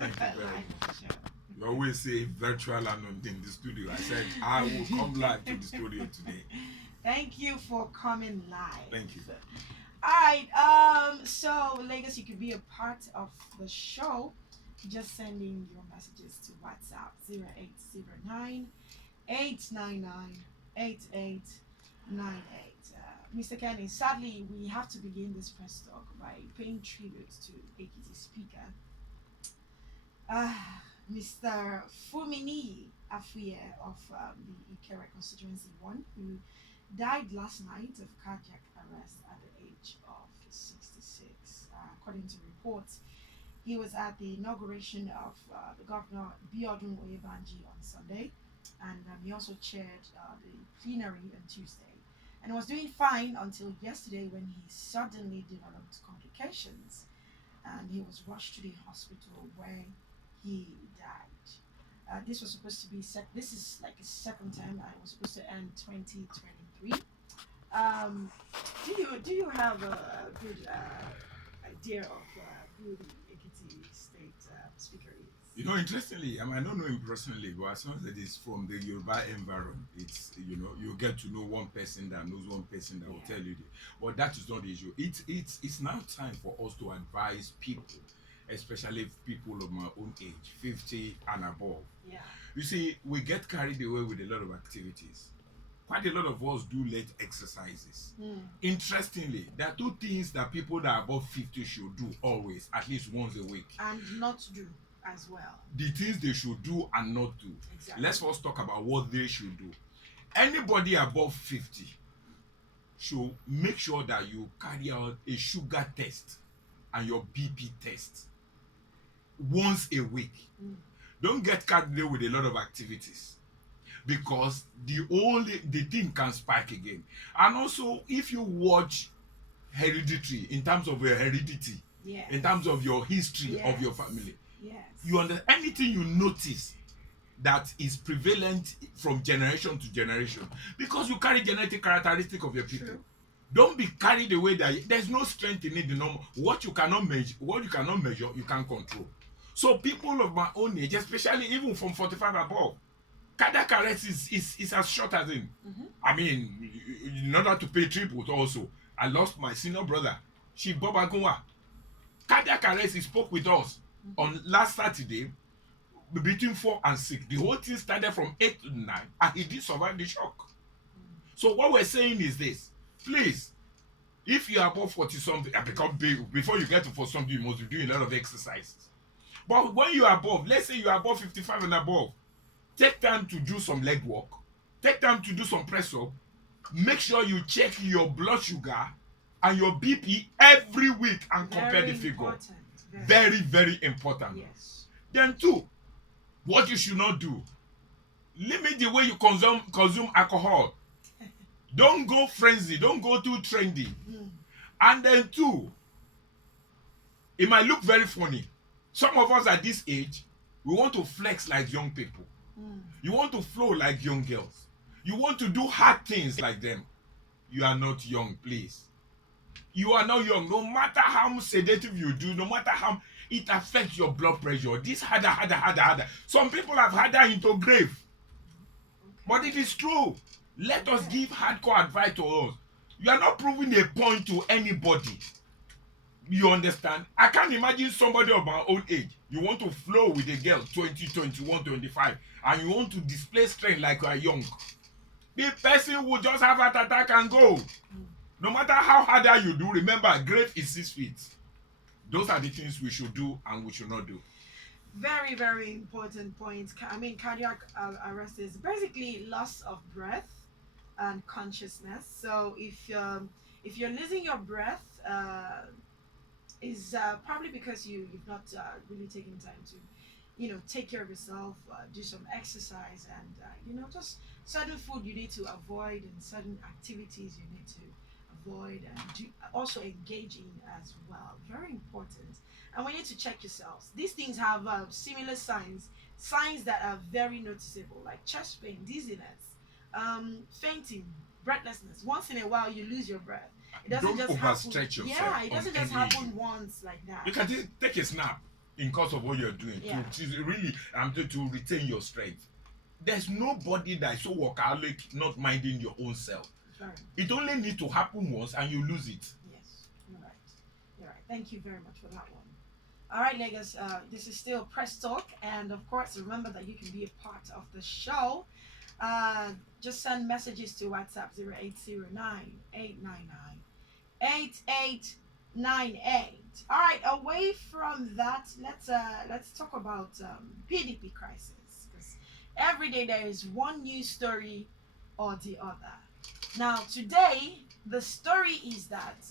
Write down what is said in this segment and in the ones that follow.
Thank you very much. You always say virtual and in the studio. I said I will come live to the studio today. Thank you for coming live. Thank you. All right. So Lagos, you could be a part of the show. Just sending your messages to WhatsApp 0809-899-8898. Mr. Kenny, sadly, we have to begin this press talk by paying tribute to Ekiti Speaker, uh, Mr. Fumini Afuye of the Ikere Constituency 1, who died last night of cardiac arrest at the age of 66. According to reports, he was at the inauguration of the Governor Biodun Oyebanji on Sunday, and he also chaired the plenary on Tuesday, and was doing fine until yesterday when he suddenly developed complications, and he was rushed to the hospital where he died. This was supposed to be this is like a second time. I was supposed to end 2023. Um, do you have a good idea of who the Ekiti State Speaker is? You know, interestingly, I might not know him personally, but as long as it is from the Yoruba environment, it's, you know, you get to know one person that knows one person that will tell you. But that is not the issue. It's now time for us to advise people, especially people of my own age, 50 and above. Yeah. You see, we get carried away with a lot of activities. Quite a lot of us do late exercises. Interestingly, there are two things that people that are above 50 should do always, at least once a week. And not do as well. The things they should do and not do. Exactly. Let's first talk about what they should do. Anybody above 50 should make sure that you carry out a sugar test and your BP test once a week. Don't get carried away with a lot of activities, because the thing can spike again. And also, if you watch Hereditary, in terms of your heredity, in terms of your history of your family, you understand anything you notice that is prevalent from generation to generation, because you carry genetic characteristic of your people. True. Don't be carried away that there's no strength in it. The normal, what you cannot measure, you can control. So people of my own age, especially even from 45 above, cardiac arrest is as short as in. I mean, in order to pay tribute also, I lost my senior brother, Chief Bob Agunwa. Cardiac arrest, he spoke with us on last Saturday between 4 and 6. The whole thing started from 8 to 9, and he did survive the shock. So what we're saying is this: please, if you are above 40 something, become big, before you get to 40 something, you must be doing a lot of exercises. But when you are above, let's say you are above 55 and above, take time to do some leg work, take time to do some press up, make sure you check your blood sugar and your BP every week and compare the figure. Very, very important. Yes. Then 2, what you should not do: limit the way you consume alcohol. Don't go frenzy, don't go too trendy. And then 2, it might look very funny. Some of us at this age, we want to flex like young people. You want to flow like young girls. You want to do hard things like them. You are not young, please. You are not young. No matter how sedative you do, no matter how it affects your blood pressure. This harder. Some people have harder into grave. But it is true. Let us give hardcore advice to us. You are not proving a point to anybody. You understand? I can't imagine somebody of my own age. You want to flow with a girl 20, 21, 25, and you want to display strength like you are young. The person will just have heart attack and go. No matter how harder you do, remember, grave is 6 feet. Those are the things we should do and we should not do. Very, very important point. I mean, cardiac arrest is basically loss of breath and consciousness. So if you're losing your breath, is probably because you've not really taken time to, take care of yourself, do some exercise, and just certain food you need to avoid and certain activities you need to avoid, and also engage in as well. Very important. And we need to check yourselves. These things have similar signs that are very noticeable, like chest pain, dizziness, fainting, breathlessness. Once in a while, you lose your breath. It doesn't Don't just overstretch happen. yourself. Yeah, it doesn't just happen once like that. You can take a snap. in course of what you're doing Yeah. to really to retain your strength. There's nobody that is so workaholic not minding your own self. Very. It only needs to happen once and you lose it. Yes, you're right. You're right. Thank you very much for that one. All right, Lagos. This is still Press Talk, and of course, remember that you can be a part of the show. Just send messages to WhatsApp 0809 8898. All right, away from that, let's talk about PDP crisis, because every day there is one news story or the other. Now today, the story is that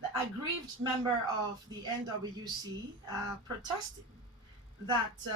the aggrieved member of the NWC protesting that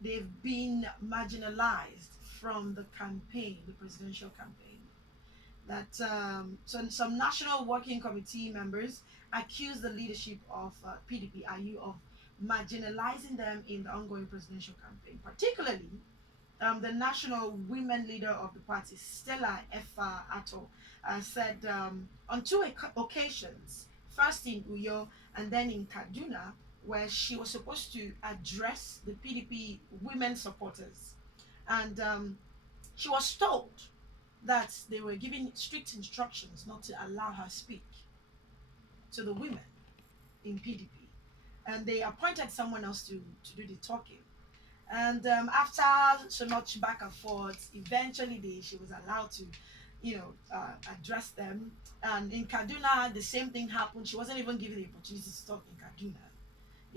they've been marginalized from the campaign, the presidential campaign. That some National Working Committee members accuse the leadership of PDP-IU of marginalizing them in the ongoing presidential campaign. Particularly, the national women leader of the party, Stella Efa Ato, said on two occasions, first in Uyo and then in Kaduna, where she was supposed to address the PDP women supporters. And she was told that they were giving strict instructions not to allow her speak to the women in PDP. And they appointed someone else to do the talking. And after so much back and forth, eventually she was allowed to, address them. And in Kaduna, the same thing happened. She wasn't even given the opportunity to talk in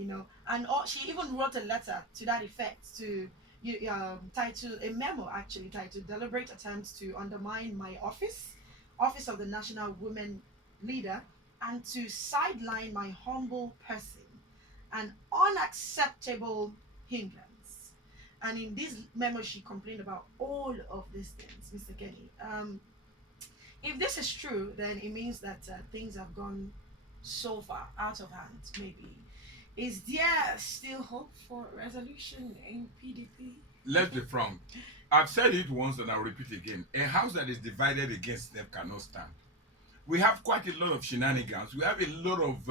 Kaduna, And she even wrote a letter to that effect to titled a memo actually titled "Deliberate Attempts to Undermine My Office of the National Women Leader, and to sideline my humble person, an unacceptable hindrance." And in this memo, she complained about all of these things, Mr. Kenny. If this is true, then it means that things have gone so far out of hand, maybe. Is there still hope for resolution in PDP? Let's be frank. I've said it once and I'll repeat again. A house that is divided against them cannot stand. We have quite a lot of shenanigans. We have a lot of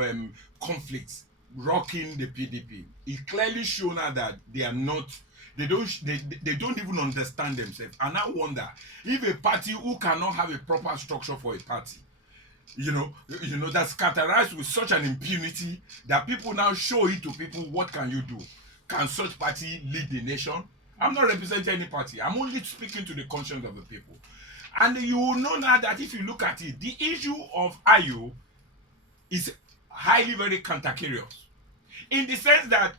conflicts rocking the PDP. It clearly shows now that they are not. They don't even understand themselves. And I wonder if a party who cannot have a proper structure for a party, that's characterized with such an impunity that people now show it to people. What can you do? Can such party lead the nation? I'm not representing any party. I'm only speaking to the conscience of the people. And you will know now that if you look at it, the issue of IU is highly very cantankerous, in the sense that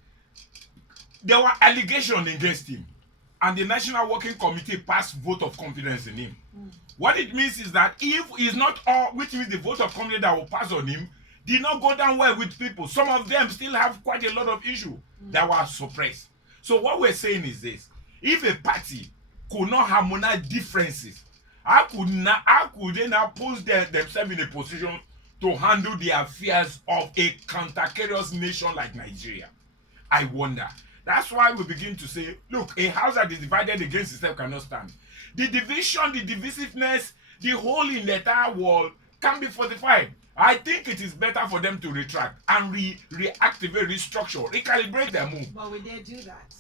there were allegations against him, and the National Working Committee passed vote of confidence in him. What it means is that if he's not all, which means the vote of confidence that will pass on him did not go down well with people. Some of them still have quite a lot of issues that were suppressed. So what we're saying is this: if a party could not harmonize differences, how could they now put themselves in a position to handle the affairs of a cantankerous nation like Nigeria? I wonder. That's why we begin to say, look, a house that is divided against itself cannot stand. The division, the divisiveness, the hole in the entire wall can be fortified. I think it is better for them to retract and reactivate, restructure, recalibrate their move. But will they do that?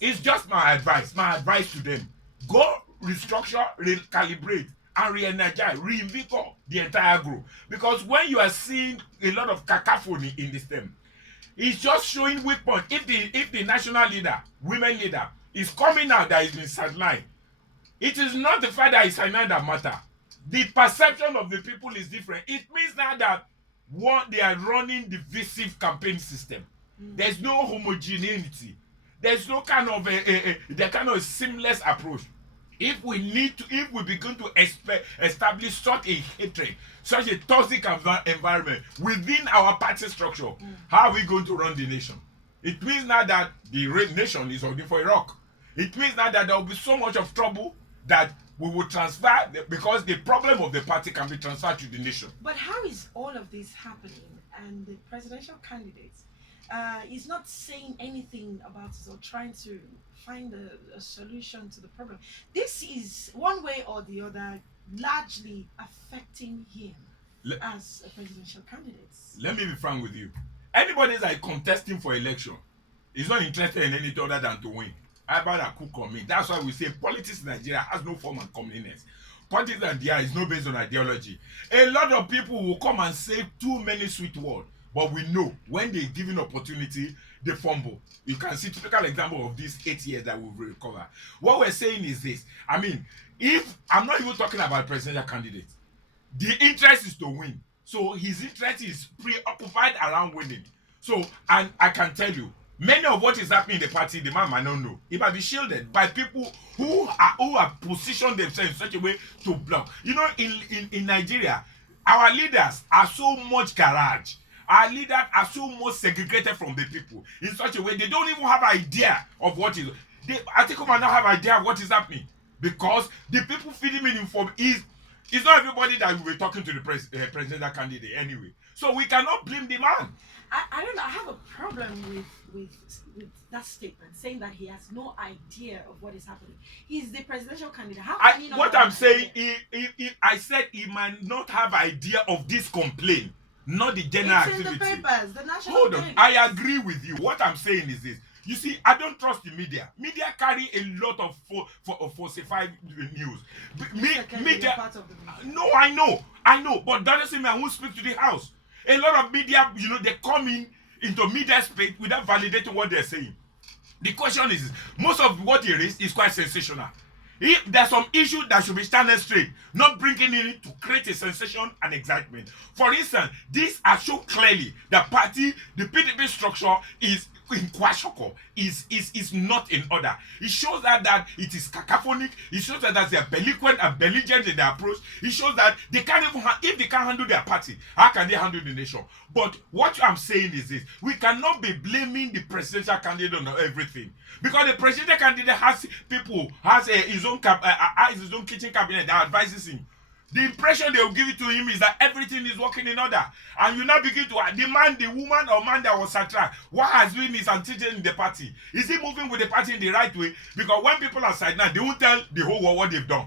It's just my advice to them. Go restructure, recalibrate, and re-energize, reinvigorate the entire group. Because when you are seeing a lot of cacophony in the stem, it's just showing weak point. If the national leader, women leader, is coming out that is been sidelined, it is not the fact that it's sidelined that matter. The perception of the people is different. It means now that they are running divisive campaign system. There's no homogeneity. There's no kind of seamless approach. If we begin to establish such a hatred, such a toxic environment within our party structure, how are we going to run the nation? It means now that the nation is holding for a rock. It means now that there will be so much of trouble that we will transfer, because the problem of the party can be transferred to the nation. But how is all of this happening, and the presidential candidate is not saying anything about it or trying to find a solution to the problem? This is one way or the other largely affecting him as a presidential candidate. Let me be frank with you. Anybody that is contesting for election is not interested in anything other than to win. Either cook or me. That's why we say politics in Nigeria has no form and comeliness. Politics in Nigeria is not based on ideology. A lot of people will come and say too many sweet words, but we know when they given opportunity, they fumble. You can see typical example of these 8 years that we've recovered. What we're saying is this. I mean, if I'm not even talking about presidential candidates, the interest is to win. So his interest is preoccupied around winning. So, and I can tell you, many of what is happening in the party, the man might not know. It might be shielded by people who have positioned themselves in such a way to block. You know, in Nigeria, our leaders are so much garage. Our leaders are so much segregated from the people in such a way they don't even have idea of what is. I think might not have idea of what is happening because the people feeding me inform is. It's not everybody that will be talking to the presidential candidate anyway. So we cannot blame the man. I don't know. I have a problem with that statement saying that he has no idea of what is happening. He's the presidential candidate. How can he not What have I'm saying, idea? I said he might not have idea of this complaint, not the general It's in activity. the papers, the national. Hold on, papers. I agree with you. What I'm saying is this. You see, I don't trust the media. Media carry a lot of falsified news. Mr. Kennedy, you're Media. part of the media. No, I know, but that doesn't mean I won't speak to the house. A lot of media, they come into media space without validating what they're saying. The question is, most of what he raised is quite sensational. There's some issue that should be standing straight, not bringing in it to create a sensation and excitement. For instance, this has shown clearly the PDP structure is in kwashoko, is not in order. It shows that it is cacophonic. It shows that they are belligerent and belligerent in their approach. It shows that they can't even if they can't handle their party, how can they handle the nation? But what I'm saying is this: we cannot be blaming the presidential candidate on everything, because the presidential candidate has his own kitchen cabinet that advises him. The impression they will give it to him is that everything is working in order, and you now begin to demand the woman or man that was attracted. What has been his antecedent in the party? Is he moving with the party in the right way? Because when people are side now, they won't tell the whole world what they've done.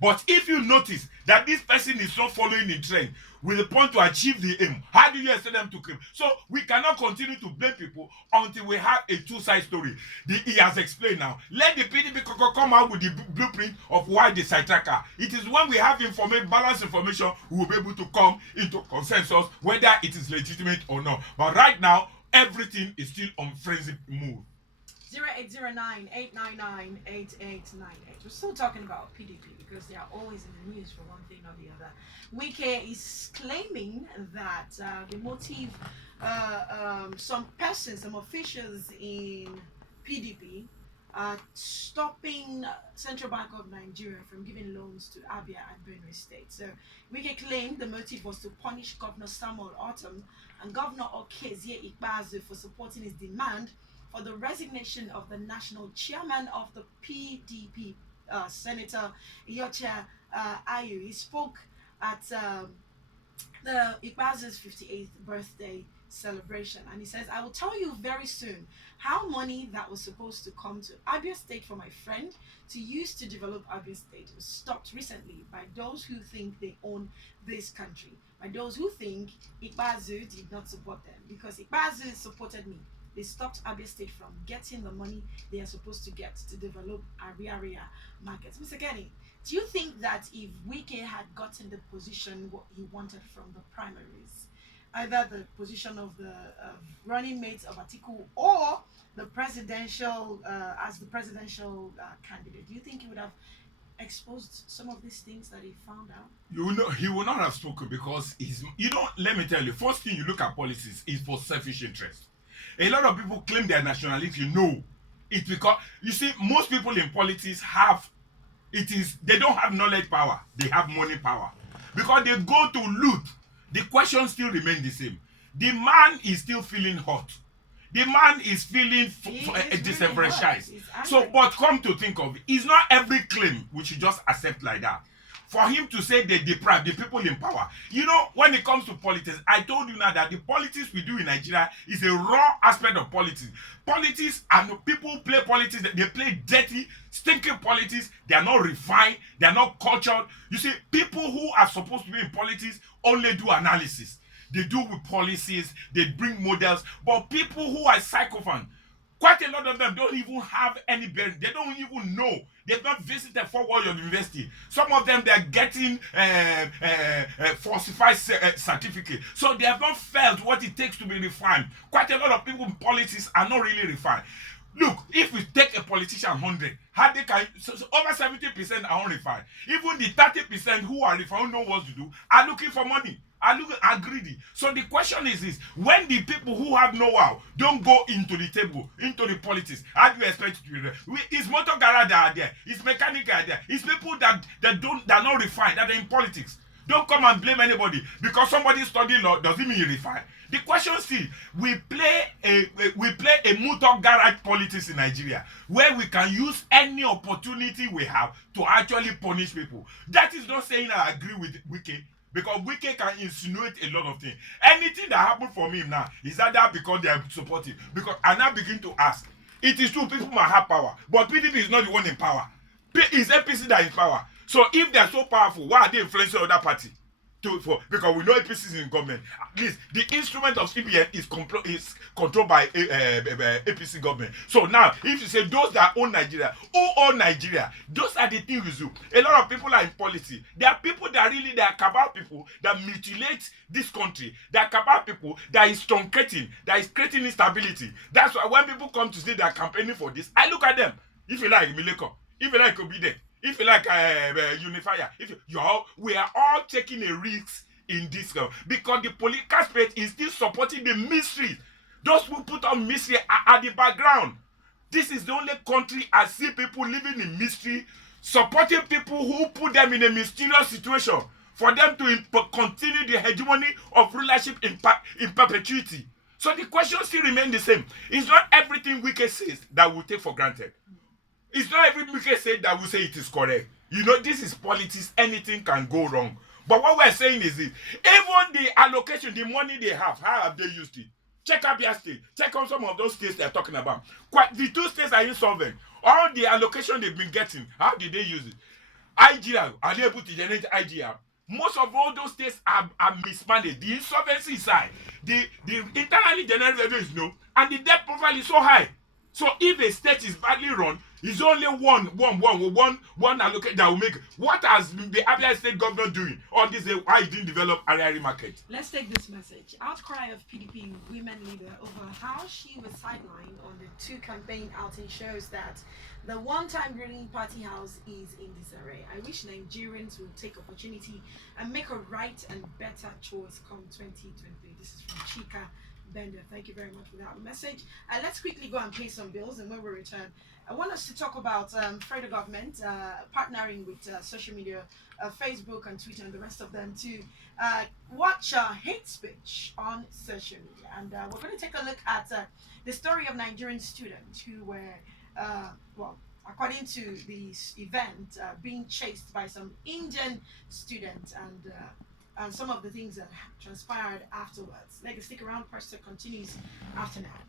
But if you notice that this person is not following the trend with the point to achieve the aim, how do you expect them to claim? So we cannot continue to blame people until we have a two-side story. He has explained now. Let the PDP come out with the blueprint of why they sidetrack her. It is when we have balanced information, we will be able to come into consensus whether it is legitimate or not. But right now, everything is still on frenzy move. 0809-899-8898. We're still talking about PDP because they are always in the news for one thing or the other. Wike is claiming that the motive, some persons, some officials in PDP are stopping Central Bank of Nigeria from giving loans to Abia and Benue State. So Wike claimed the motive was to punish Governor Samuel Autumn and Governor Okezie Ikpeazu for supporting his demand for the resignation of the national chairman of the PDP, Senator Iyorchia Ayu. He spoke at the Ikpeazu's 58th birthday celebration, and he says, "I will tell you very soon how money that was supposed to come to Abia State for my friend to use to develop Abia State was stopped recently by those who think they own this country, by those who think Ikpeazu did not support them, because Ikpeazu supported me. They stopped Abia State from getting the money they are supposed to get to develop area markets." Mr. Kenny, do you think that if Wike had gotten the position what he wanted from the primaries, either the position of the running mate of Atiku or the presidential as the presidential candidate, do you think he would have exposed some of these things that he found out? He will not have spoken because let me tell you, first thing you look at policies is for selfish interest. A lot of people claim their nationality. No, it's because you see, most people in politics they don't have knowledge power, they have money power. Because they go to loot, the question still remains the same. The man is still feeling hot. The man is feeling disenfranchised. Really, so, but come to think of it, it's not every claim we should just accept like that. For him to say they deprive the people in power. When it comes to politics, I told you now that the politics we do in Nigeria is a raw aspect of politics. Politics, and people play politics, they play dirty, stinking politics. They are not refined, they are not cultured. You see, people who are supposed to be in politics only do analysis. they do with policies, they bring models, but people who are sycophant, quite a lot of them don't even have any bearing. They don't even know. They've not visited Fort Worth University. Some of them, they're getting falsified certificate. So they have not felt what it takes to be refined. Quite a lot of people in politics are not really refined. Look, if we take a politician 100, how they can, so over 70% are unrefined. Even the 30% who are refined, who know what to do, are looking for money, are greedy. So the question is when the people who have know-how don't go into the table, into the politics, how do you expect it to be there? It's motor garage that are there, it's mechanic that are there, it's people that are not refined, that are in politics. Don't come and blame anybody because somebody studied law doesn't mean you refine. The question still, we play a motor garage politics in Nigeria where we can use any opportunity we have to actually punish people. That is not saying I agree with Wike, because Wike can insinuate a lot of things. Anything that happened for me now is that because they are supportive. Because I now begin to ask, it is true people might have power, but PDP is not the one in power. It's APC that is in power. So if they are so powerful, why are they influencing other party? Because we know APC is in government. At least the instrument of CBN is controlled by APC government. So now, if you say those that own Nigeria, who own Nigeria, those are the things you do. A lot of people are in policy. There are people that they are cabal people that mutilate this country. They are cabal people that is truncating, that is creating instability. That's why when people come to say they are campaigning for this, I look at them. If you like Mileko, if you like Obide, if you like Unifier, we are all taking a risk in this because the political space is still supporting the mystery. Those who put on mystery are at the background. This is the only country I see people living in mystery, supporting people who put them in a mysterious situation for them to continue the hegemony of rulership in perpetuity. So the question still remains the same. It's not everything Wike says that we take for granted. It's not every Wike say that we say it is correct. You know, this is politics. Anything can go wrong. But what we're saying is this. Even the allocation, the money they have, how have they used it? Check Abia State. Check on some of those states they're talking about. The two states are insolvent. All the allocation they've been getting, how did they use it? IGR, are they able to generate IGR? Most of all those states are mismanaged. The insolvency is high. The internally generated revenue is low. And the debt profile is so high. So if a state is badly run, it's only one allocate that will make. What has the Abia State governor doing? All this, why he didn't develop area market? Let's take this message. Outcry of PDP women leader over how she was sidelined on the two campaign outing shows that the one-time ruling party house is in disarray. I wish Nigerians will take opportunity and make a right and better choice come 2023. This is from Chika Bender. Thank you very much for that message. Let's quickly go and pay some bills, and when we return, I want us to talk about federal government partnering with social media, Facebook and Twitter and the rest of them to watch hate speech on social media. And we're going to take a look at the story of Nigerian students who were, according to this event, being chased by some Indian students and some of the things that transpired afterwards. Stick around, Pastor continues after that.